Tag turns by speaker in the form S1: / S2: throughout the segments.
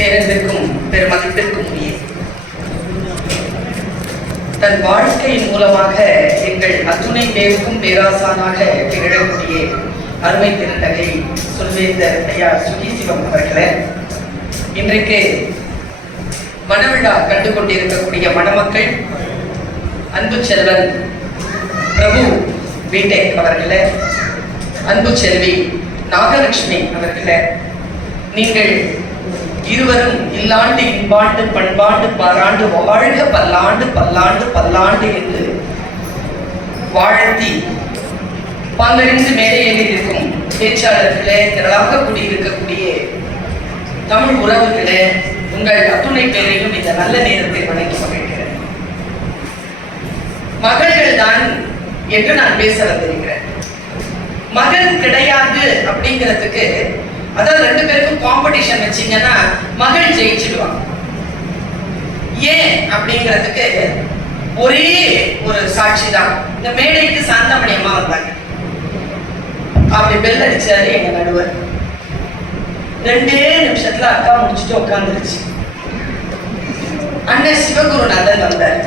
S1: பேரன்பிற்கும் பெருமதிப்பிற்கும் உரிய. தன் வாழ்க்கையின் மூலமாக எங்கள் அத்துணை பேருக்கும் பேராசானாக திகழக்கூடிய அருமை திருநகை சொல்வேந்தர் ஐயா சுகீசிவம் அவர்களே இன்றைக்கு மணவிழா கண்டு கொண்டிருக்கக்கூடிய மணமக்கள் அன்பு செல்வன் பிரபு வீட்டை அவர்களே அன்பு செல்வி நாகலட்சுமி அவர்களே நீங்கள் இருவரும் இல்லாண்டு இன்பாண்டு பண்பாண்டு பராண்டு வாழ்க பல்லாண்டு பல்லாண்டு பல்லாண்டு என்று வாழ்த்தி பங்கறிந்து மேடையில் இருக்கும் பேச்சாளர்களே திரளாக கூடியிருக்கக்கூடிய தமிழ் உறவுகளே உங்கள் அத்துணை பேரையும் இந்த நல்ல நேரத்தை வணங்கி மகள்கள் தான் என்று நான் பேச வந்திருக்கிறேன். மகள் கிடையாது அப்படிங்கிறதுக்கு அதாவது ரெண்டு பேருக்கும் காம்படிஷன் வச்சீங்கன்னா மகள் ஜெயிச்சிடுவாங்க. ஏன் அப்படிங்கிறதுக்கு ஒரே ஒரு சாட்சி தான் இந்த மேடைக்கு சாந்தமணி அம்மா வந்தாங்க. அப்படி பெல் அடிச்சாரு எங்க நடுவர். ரெண்டே நிமிஷத்துல அக்கா முடிச்சுட்டு உட்காந்துருச்சு அண்ணன் சிவகுருநாதன் வந்தார்.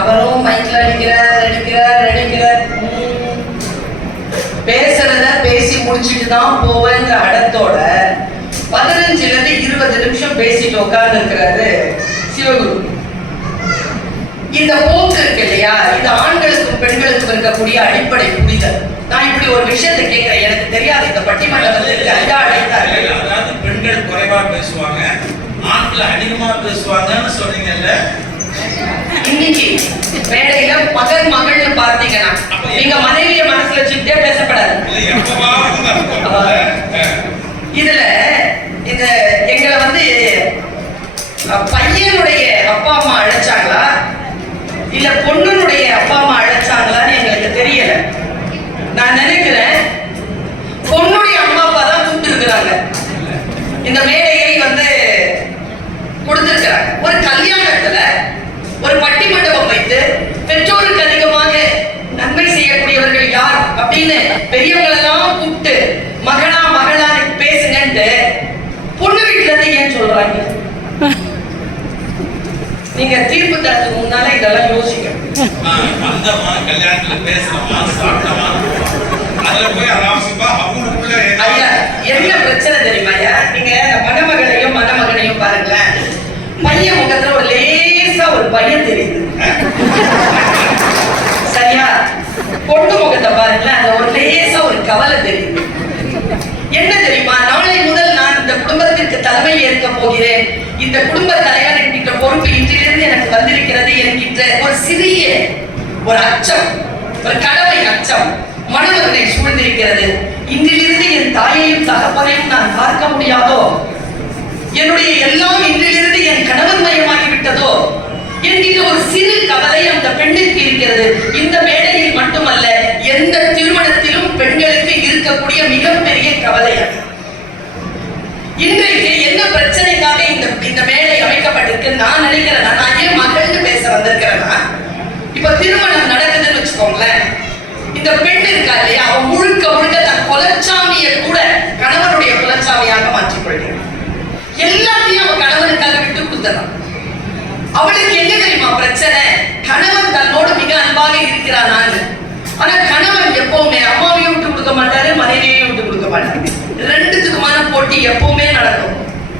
S1: அவரும் மைக்ல அடிக்கிறார் அடிக்கிறார் அடிக்கிறார். உம். முடிச்சுட்டு தான் போவேங்கிற அடத்தோட பதினஞ்சுல இருந்து இருபது நிமிஷம் பேசிட்டு உட்கார்ந்து இருக்கிறாரு சிவகுரு. இந்த போக்கு இருக்கு இல்லையா? இது ஆண்களுக்கும் பெண்களுக்கும் இருக்கக்கூடிய அடிப்படை புரிதல். நான் இப்படி ஒரு விஷயத்தை கேட்கிறேன். எனக்கு தெரியாது. இந்த பட்டிமன்றத்தில் ஐயா அழைத்தார்கள்
S2: அதாவது பெண்கள் குறைவா பேசுவாங்க. ஆண்கள் அதிகமா பேசுவாங்கன்னு சொன்னீங்கல்ல.
S1: இன்னைக்கு மேடையில மகன் மகள்னு பார்த்தீங்கன்னா நீங்க மனைவிய மனசுல வச்சுக்கிட்டே பேசப்படாது. இதுல இந்த எங்களை வந்து பையனுடைய அப்பா அம்மா அழைச்சாங்களா இல்ல பொண்ணுனுடைய அப்பா அம்மா அழைச்சாங்களான்னு எங்களுக்கு தெரியல நான் நினைக்கிறேன் பொண்ணுடைய அம்மா அப்பா தான் கூப்பிட்டு இருக்கிறாங்க இந்த மேடையை வந்து கொடுத்திருக்கிறாங்க ஒரு கல்யாணத்துல ஒரு பட்டிமண்டபம் வைத்து பெற்றோருக்கு அதிகமாக நன்மை செய்யக்கூடியவர்கள் யார் அப்படின்னு பெரியவங்களெல்லாம் கூப்பிட்டு மகனா மகளான்னு பேசுங்கன்ட்டு பொண்ணு வீட்டுல இருந்து ஏன் சொல்றாங்க நீங்க தீர்ப்பு தரத்துக்கு முன்னால இதெல்லாம் யோசிக்கணும்
S2: வந்தமா கல்யாணத்துல பேசலாமா சாப்பிட்டமா அதுல போய் அனாவசியமா அவங்களுக்குள்ள
S1: ஐயா என்ன பிரச்சனை தெரியுமா ஐயா நீங்க அந்த மணமகளையும் மணமகனையும் பாருங்களேன். பையன் முகத்துல ஒரு லேசா ஒரு பையன் தெரியுது சரியா? பொண்ணு முகத்தை பாருங்களேன். அந்த ஒரு லேசா ஒரு கவலை தெரியுது என்ன தெரியுமா நாளை முதல் நான் இந்த குடும்பத்திற்கு தலைமை ஏற்க போகிறேன் இந்த குடும்ப தலைவர் என்கின்ற பொறுப்பு இன்றிலிருந்து எனக்கு வந்திருக்கிறது என்கின்ற ஒரு சிறிய ஒரு அச்சம் ஒரு கடமை அச்சம் மனவர்களை சூழ்ந்திருக்கிறது. இன்றிலிருந்து என் தாயையும் தகப்பனையும் நான் பார்க்க முடியாதோ? என்னுடைய எல்லாம் இன்றிலிருந்து என் கணவன் மயமாகி விட்டதோ என்கின்ற ஒரு சிறு கவலை அந்த பெண்ணுக்கு இருக்கிறது. இந்த மேடையில் மட்டுமல்ல எந்த திருமணத்திலும் பெண்களுக்கு இருக்கக்கூடிய மிகப்பெரிய கவலை அது. இன்றைக்கு என்ன பிரச்சனைக்காக இந்த இந்த மேடை அமைக்கப்பட்டிருக்கு நான் நினைக்கிறேன்னா நான் ஏன் மகள்னு பேச வந்திருக்கிறேன்னா இப்ப திருமணம் நடக்குதுன்னு வச்சுக்கோங்களேன். இந்த பெண் இருக்கா இல்லையா? அவன் முழுக்க முழுக்க தன் குலச்சாமியை கூட கணவனுடைய குலச்சாமியாக மாற்றிக் கொள்கிறான் எல்லாத்தையும் அவன் கணவனுக்காக விட்டு குத்தலாம் அவளுக்கு என்ன தெரியுமா பிரச்சனை? கணவன் தன்னோடு மிக அன்பாக இருக்கிறானான்னு. ஆனா கணவன் எப்பவுமே அம்மாவையும் விட்டு கொடுக்க மாட்டாரு மனைவியையும் விட்டு கொடுக்க மாட்டாரு. ரெண்டுத்துக்குமான போட்டி எப்பவுமே நடக்கும்.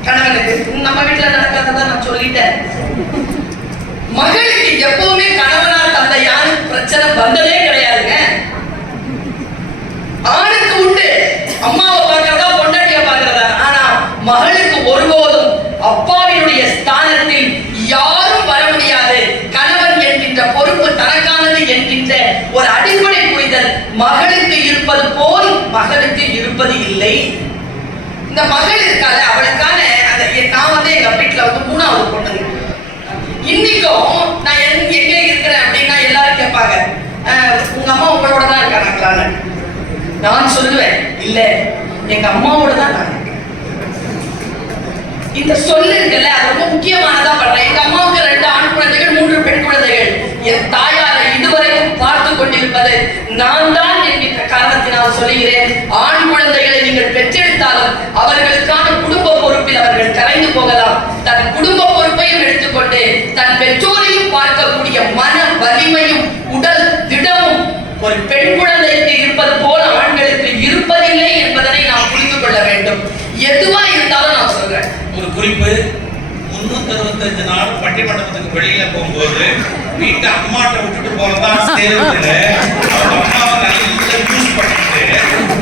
S1: கணவனுக்கு நம்ம வீட்டுல நடக்காததான் நான் சொல்லிட்டேன். மகளுக்கு எப்பவுமே கணவனா தந்த யாரும் பிரச்சனை வந்ததே கிடையாதுங்க. ஆணுக்கு உண்டு. அம்மாவை பார்க்கறதா பொண்டாட்டிய பார்க்கறதா? ஆனா மகளுக்கு ஒருபோதும் அப்பாவினுடைய ஸ்தானத்தில் யாரும் வர முடியாது. கணவன் என்கின்ற பொறுப்பு தனக்கானது என்கின்ற ஒரு அடிப்படை புரிதல் மகளுக்கு இருப்பது போல் மகளுக்கு இருப்பது இல்லை. இந்த மகள் இருக்காது அவளுக்கான நான் வந்து எங்க வீட்டுல வந்து மூணாவது பொண்ணு. இன்னைக்கும் நான் எங்க எங்க இருக்கிறேன் அப்படின்னா எல்லாரும் கேட்பாங்க. உங்க அம்மா உங்களோட தான் இருக்காங்களான்னு. நான் சொல்லுவேன் இல்ல எங்க அம்மாவோட தான் நான் இந்த சொல்லு இருக்குல்ல அது ரொம்ப முக்கியமானதா பண்றேன். எங்க அம்மாவுக்கு ரெண்டு ஆண் குழந்தைகள் மூன்று பெண் குழந்தைகள். என் தாயாரை இதுவரைக்கும் பார்த்து கொண்டிருப்பது நான் தான் என்கின்ற காரணத்தினால் சொல்லுகிறேன். ஆண் குழந்தைகளை நீங்கள் பெற்றெடுத்தாலும் அவர்களுக்கான குடும்ப போகலாம். தன் குடும்ப பொறுப்பையும் எடுத்துக்கொண்டு தன் பெற்றோரையும் பார்க்கக்கூடிய மன வலிமையும் உடல் திடமும் ஒரு பெண் குழந்தைக்கு இருப்பது போல ஆண்களுக்கு இருப்பதில்லை என்பதனை நாம் புரிந்து கொள்ள வேண்டும். எதுவா இருந்தாலும் நான் சொல்றேன்.
S2: ஒரு குறிப்பு முன்னூத்தி அறுபத்தஞ்சு நாள் பட்டிமண்டபத்துக்கு வெளியில போகும்போது வீட்டை அம்மாட்ட விட்டுட்டு தேர்வு அவங்க அம்மாவை நல்லா யூஸ் பண்ணிட்டு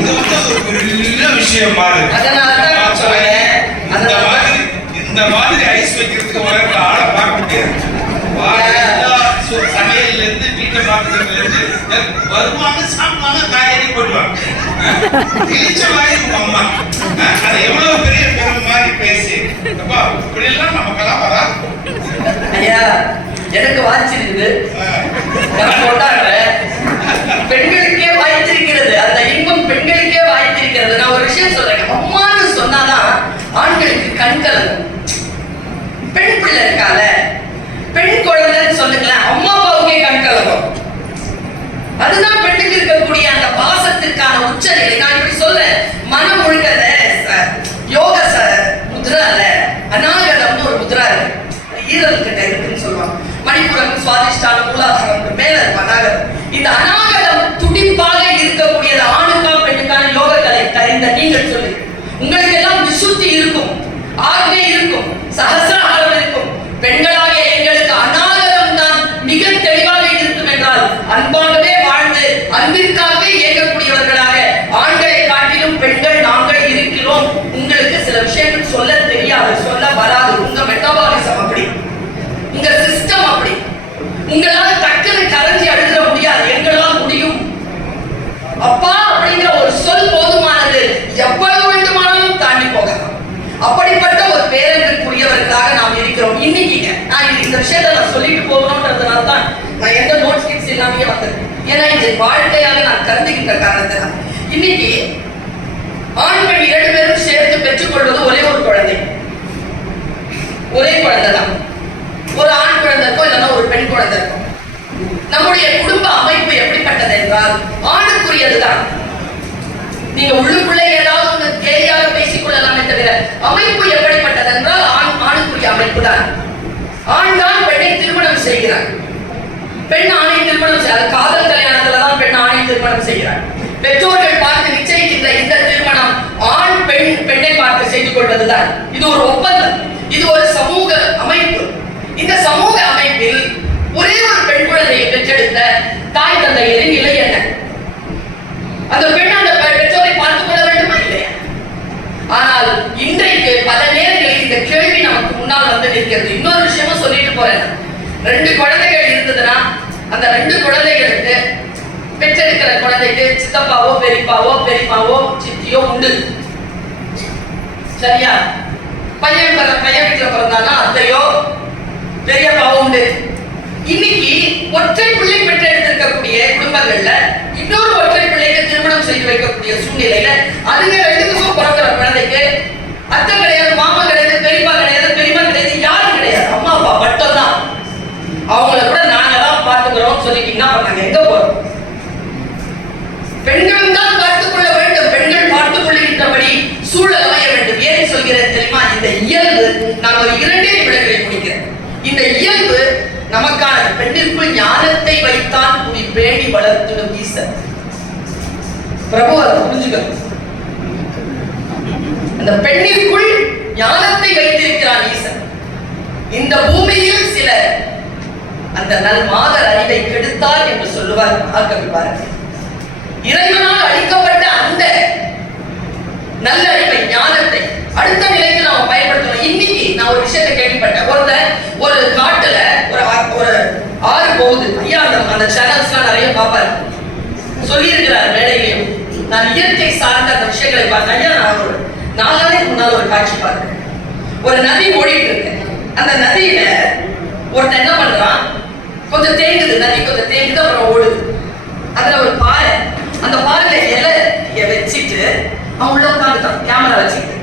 S2: இது வந்து ஒரு பெரிய விஷயம் மாறு
S1: அதனாலதான் நான் சொல்றேன்.
S2: இந்த மாதிரி இந்த மாதிரி ஐஸ் வைக்கிறதுக்கு உலகத்துல ஆளை பார்க்க முடியாது சமையல்ல இருந்து வீட்டை பார்க்கறதுல இருந்து வருவாங்க சாப்பிடுவாங்க காய்கறி போடுவாங்க. இழிச்ச மாதிரி இருக்கும் அம்மா. அது எவ்வளவு பெரிய பெருமை மாதிரி பேசி. அப்பா இப்படி எல்லாம் நமக்கெல்லாம் வராது.
S1: ஐயா எனக்கு வாய்ச்சிருக்குது நான் கொண்டாடுறேன். பெண்களுக்கே வாய்த்திருக்கிறது. அந்த இன்பம் பெண்களுக்கே வாய்த்திருக்கிறது. நான் ஒரு விஷயம் சொல்றேன். அம்மான்னு சொன்னாதான் ஆண்களுக்கு கண் கலங்கும். பெண் பிள்ளை இருக்கால? பெண் குழந்தைன்னு சொல்லுங்களேன் அம்மா அப்பாவுக்கே கண் கலங்கும். அதுதான் பெண்ணுக்கு இருக்கக்கூடிய அந்த பாசத்திற்கான உச்சநிலை. நான் இப்படி சொல்ல மனம் முழுக்கத யோக சார் முத்ரா இல்ல. அநாகரம்னு ஒரு முத்ரா இருக்கு. ஈரல் கிட்ட இருக்குன்னு சொல்லுவாங்க. மணிப்புரம் சுவாதிஷ்டான மூலாதாரம் மேல இருக்கும் அநாகரம். இந்த அநாகதம் துடிப்பாக இருக்கக்கூடியது ஆணுக்கா பெண்ணுக்கான யோக கலை தெரிந்த நீங்கள் சொல்லி உங்களுக்கு எல்லாம் விசுத்தி இருக்கும் ஆக்னே இருக்கும். சகசிரஹாரம் இருக்கும். பெண்களாகிய எங்களுக்கு அநாகரம் தான் மிக தெளிவாக இருக்கும் என்றால் அன்பாகவே வாழ்ந்து அன்பிற்காகவே இயங்கக்கூடியவர்களாக ஆண்களை காட்டிலும் பெண்கள் நாங்கள் இருக்கிறோம். உங்களுக்கு சில விஷயங்கள் சொல்ல தெரியாது சொல்ல வராது. உங்க மெட்டபாலிசம் அப்படி. உங்க சிஸ்டம் அப்படி. உங்களால டக்குன்னு கரைஞ்சி அழுத முடியாது. எங்களால் முடியும். அப்பா அப்படிங்கிற ஒரு சொல் போதுமானது எவ்வளவு வேண்டுமானாலும் தாண்டி போகலாம். அப்படிப்பட்ட ஒரு நாம் இருக்கிறோம். இன்னைக்கு நான் இந்த விஷயத்தை நான் சொல்லிட்டு போகணும்ன்றதுனால தான் நான் எந்த நோட்ஸ் கிட்ஸ் எல்லாமே வந்திருக்கேன். ஏன்னா இது வாழ்க்கையாக நான் கருதுகின்ற காரணத்தினால் இன்னைக்கு ஆண்கள் இரண்டு பேரும் சேர்த்து பெற்றுக்கொள்வது ஒரே ஒரு குழந்தை. ஒரே குழந்தை தான். ஒரு ஆண் குழந்தை இருக்கும் இல்லைன்னா ஒரு பெண் குழந்தை இருக்கும் நம்முடைய குடும்ப அமைப்பு எப்படிப்பட்டது என்றால் ஆணுக்குரியதுதான் நீங்க உள்ளுக்குள்ளே ஏதாவது ஒன்று கேலியாக பேசிக் கொள்ளலாமே தவிர அமைப்பு எப்படி என்றால் ஆண் ஆணுக்குரிய அமைப்பு தான் ஆண் தான் பெண்ணை திருமணம் செய்கிறார். பெண் ஆணை திருமணம் செய்ய காதல் கல்யாணத்துல தான் பெண் ஆணை திருமணம் செய்கிறார். பெற்றோர்கள் பார்த்து நிச்சயிக்கின்ற இந்த திருமணம் ஆண் பெண் பெண்ணை பார்த்து செய்து கொள்வதுதான். இது ஒரு ஒப்பந்தம். இது ஒரு சமூக அமைப்பு. இந்த சமூக அமைப்பில் ஒரே ஒரு பெண் குழந்தையை பெற்றெடுத்த தாய் தந்தையரின் நிலை என்ன? அந்த பெண் அந்த பெற்றோரை பார்த்துக் கொள்ள வேண்டுமா இல்லையா? ஆனால் இன்றைக்கு பல நேரங்களில் இந்த கேள்வி நமக்கு முன்னால் வந்து நிற்கிறது. இன்னொரு போறேன். ரெண்டு குழந்தைகள் இருந்ததுன்னா அந்த ரெண்டு குழந்தைகளுக்கு பெற்றெடுக்கிற குழந்தைக்கு சித்தப்பாவோ பெரியப்பாவோ பெரியம்மாவோ சித்தியோ உண்டு. சரியா? பையன் பிற- பையன் வீட்டுல பிறந்தானா அத்தையோ பெரியப்பாவோ உண்டு. இன்னைக்கு ஒற்றை பிள்ளை பெற்றெடுத்திருக்கக்கூடிய குடும்பங்கள்ல இன்னொரு ஒற்றை பிள்ளைக்கு திருமணம் செய்து வைக்கக்கூடிய சூழ்நிலையில அதுங்க ரெண்டுக்கும் பிறக்கிற குழந்தைக்கு அத்தை கிடையாது மாமன் கிடையாது பெரியப்பா கிடையாது பெரியம்மா கிடையாது யாரும் கிடையாது அம்மா அப்பா மட்டும் தான் அவங்கள கூட நாங்க தான் பார்த்துக்கிறோம் சொல்லிட்டு என்ன எங்க போறோம் பெண்களும் தான் பார்த்துக் கொள்ள வேண்டும். பெண்கள் பார்த்துக் கொள்கின்றபடி சூழல் அமைய வேண்டும். ஏன் சொல்கிறேன் தெரியுமா? இந்த இயல்பு நாம் ஒரு இரண்டே நிமிடங்களை முடிக்கிறேன். இந்த இயல்பு நமக்கான பெண்ணிற்குள் ஞானத்தை வைத்தான் புவி பேணி வளர்த்திடும் ஈசன். பிரபு அதை புரிஞ்சுக்கணும் அந்த பெண்ணிற்குள் ஞானத்தை வைத்திருக்கிறான் ஈசன். இந்த பூமியில் சில அந்த நல் அறிவை கெடுத்தார் என்று சொல்லுவார் மகாகவி பாரதி. இறைவனால் அளிக்கப்பட்ட அந்த நல்லறிவை ஞானத்தை அடுத்த நிலைக்கு நாம பயன்படுத்தணும். இன்னைக்கு நான் ஒரு விஷயத்தை கேள்விப்பட்டேன். ஒருத்தர் ஒரு காட்டுல ஒரு ஒரு ஆறு போகுது. ஐயா அந்த அந்த சேனல்ஸ்லாம் நிறைய பார்ப்பாரு. சொல்லியிருக்கிறார் மேடையிலையும். நான் இயற்கை சார்ந்த அந்த விஷயங்களை பார்த்தேன். ஐயா நான் ஒரு நாலு நாளைக்கு முன்னால் ஒரு காட்சி பார்த்தேன். ஒரு நதி ஓடிட்டு இருக்கு. அந்த நதியில ஒருத்தன் என்ன பண்றான் கொஞ்சம் தேங்குது நதி அப்புறம் ஓடுது. அதுல ஒரு பாறை. அந்த பாறையில இலைய வச்சுட்டு அவன் உள்ள உட்காந்துட்டான் கேமரா வச்சுக்கிட்டு.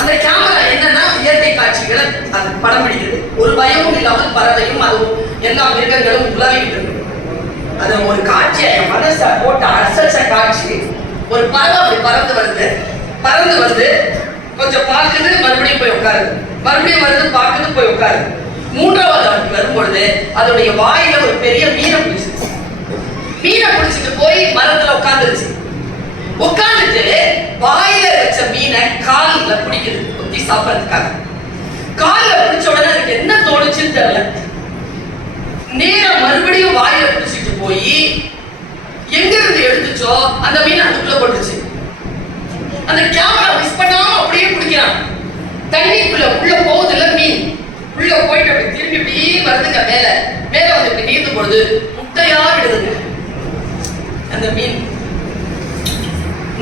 S1: அந்த கேமரா என்னன்னா இயற்கை காட்சிகளை அது படம் பிடிக்குது ஒரு பயமும் இல்லாமல் பறவையும் அதுவும் எல்லா மிருகங்களும் உலாவிட்டு இருக்கு. அது ஒரு காட்சியை என் மனசை போட்டு அசச்ச காட்சி. ஒரு பறவை அப்படி பறந்து வருது. பறந்து வந்து கொஞ்சம் பார்க்குது மறுபடியும் போய் உட்காருது. மறுபடியும் வருது பார்க்குது போய் உட்காரு மூன்றாவது வாட்டி வரும்பொழுது அதோடைய வாயில ஒரு பெரிய மீனை பிடிச்சிருச்சு. மீனை பிடிச்சிட்டு போய் மரத்துல உட்காந்துருச்சு. உட்காந்துட்டு வாயில வச்ச மீனை காலில் பிடிக்குது குத்தி சாப்பிடறதுக்காக. காலில் பிடிச்ச உடனே அதுக்கு என்ன தோணுச்சுன்னு தெரியல. நேரம் மறுபடியும் வாயில பிடிச்சிட்டு போய் எங்கிருந்து எடுத்துச்சோ அந்த மீன் அதுக்குள்ள போட்டுச்சு. அந்த கேமரா மிஸ் பண்ணாம அப்படியே பிடிக்கிறான். தண்ணிக்குள்ள உள்ள போகுதுல மீன். உள்ள போயிட்டு அப்படி திரும்பி இப்படியே வருதுங்க மேல மேல வந்து இப்படி நீந்து பொழுது முட்டையா விடுதுங்க அந்த மீன்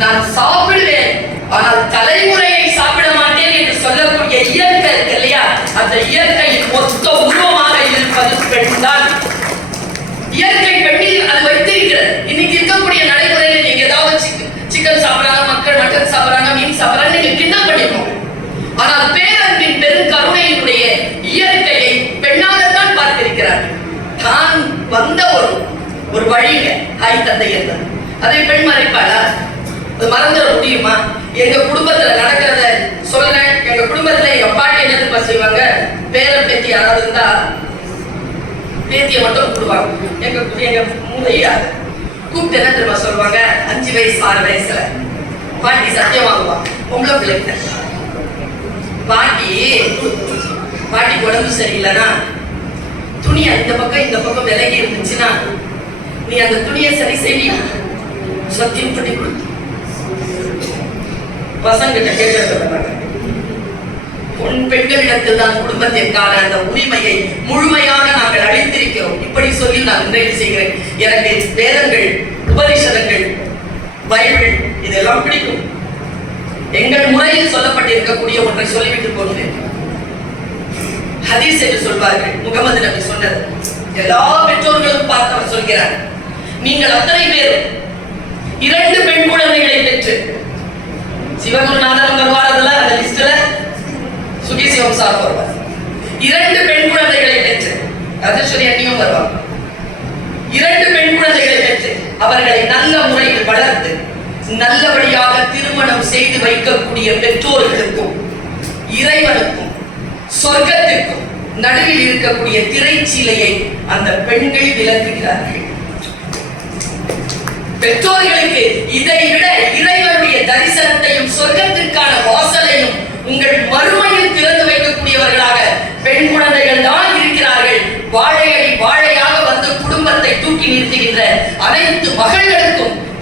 S1: நான் சாப்பிடுவேன் ஆனால் தலைமுறையை சாப்பிட மாட்டேன் என்று சொல்லக்கூடிய இயற்கை இருக்கு இல்லையா? அந்த இயற்கையின் மொத்த உருவமாக இருப்பது பெண்தான் இயற்கை பெண்ணில் அது வைத்திருக்கிறது. இன்னைக்கு இருக்கக்கூடிய நடைமுறையில நீங்க ஏதாவது சிக்கன் சாப்பிடறாங்க மக்கள் மட்டன் சாப்பிடறாங்க மீன் சாப்பிடறாங்க நீங்க கிண்டல் பண்ணிக்கோங்க. ஆனால் பேரன்பின் பெரும் கருணையினுடைய தான் வந்த ஒரு ஒரு வழிங்க ஹாய் தந்தை என்பது. அதை பெண் மறைப்பாளா? அது மறந்துட முடியுமா? எங்க குடும்பத்துல நடக்கிறத சொல்றேன் எங்க குடும்பத்துல எங்க பாட்டி என்ன தெரியுமா செய்வாங்க? பேரன் பேத்தி யாராவது இருந்தா பேத்தியை மட்டும் கூப்பிடுவாங்க. எங்க எங்க மூளையார் கூப்பிட்டு என்ன திரும்ப சொல்லுவாங்க? அஞ்சு வயசு ஆறு வயசுல. பாட்டி சத்தியம் வாங்குவாங்க பொம்பளை பிள்ளைங்க பாட்டி பாட்டி உடம்பு சரியில்லைன்னா துணி அந்த பக்கம் இந்த பக்கம் விலகி இருந்துச்சுன்னா நீ அந்த துணியை சரி செய்வியா சத்தியம் பண்ணி கொடுத்து பசங்கிட்ட கேட்கறது பொன் பெண்களிடத்தில் தான் குடும்பத்திற்கான அந்த உரிமையை முழுமையாக நாங்கள் அளித்திருக்கிறோம் இப்படி சொல்லி நான் நிறைவு செய்கிறேன். எனக்கு வேதங்கள் உபனிஷதங்கள் பைபிள் இதெல்லாம் பிடிக்கும். எங்கள் முறையில் சொல்லப்பட்டிருக்கக்கூடிய ஒன்றை சொல்லிவிட்டு போகிறேன். ஹதீஸ் என்று சொல்வார்கள். முகமது நபி சொன்னது. எல்லா பெற்றோர்களும் பார்த்தவர் சொல்கிறார். நீங்கள் அத்தனை பேரும் இரண்டு பெண் குழந்தைகளை பெற்று சிவகுருநாதன் வருவார் அதுல அந்த லிஸ்ட்ல சுகி சிவம் சார் வருவார். இரண்டு பெண் குழந்தைகளை பெற்று ராஜேஸ்வரி அண்ணியும் வருவார். இரண்டு பெண் குழந்தைகளை பெற்று அவர்களை நல்ல முறையில் வளர்த்து நல்லபடியாக திருமணம் செய்து வைக்கக்கூடிய பெற்றோர்களுக்கும் இறைவனுக்கும் சொர்க்கத்திற்கும் நடுவில் இருக்கக்கூடிய திரைச்சீலையை அந்த பெண்கள் விளக்குகிறார்கள். பெற்றோர்களுக்கு இதை விட இறைவனுடைய தரிசனத்தையும் சொர்க்கத்திற்கான வாசலையும் உங்கள் மறுமையில் திறந்து வைக்கக்கூடியவர்களாக பெண் குழந்தைகள் தான் இருக்கிறார்கள். வாழையடி வாழையாக வந்து குடும்பத்தை தூக்கி நிறுத்துகின்ற அனைத்து மகள்களுக்கும்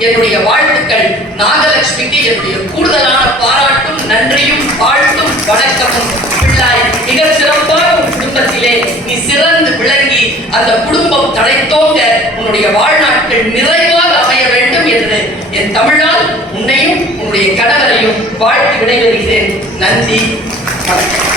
S1: என்னுடைய வாழ்த்துக்கள். நாகலட்சுமிக்கு என்னுடைய கூடுதலான பாராட்டும் நன்றியும் வாழ்த்தும் வணக்கமும். பிள்ளாய் மிக சிறப்பான உன் குடும்பத்திலே நீ சிறந்து விளங்கி அந்த குடும்பம் தலைத்தோங்க உன்னுடைய வாழ்நாட்கள் நிறைவாக அமைய வேண்டும் என்று என் தமிழால் உன்னையும் உன்னுடைய கணவரையும் வாழ்த்து விடைபெறுகிறேன். நன்றி. வணக்கம்.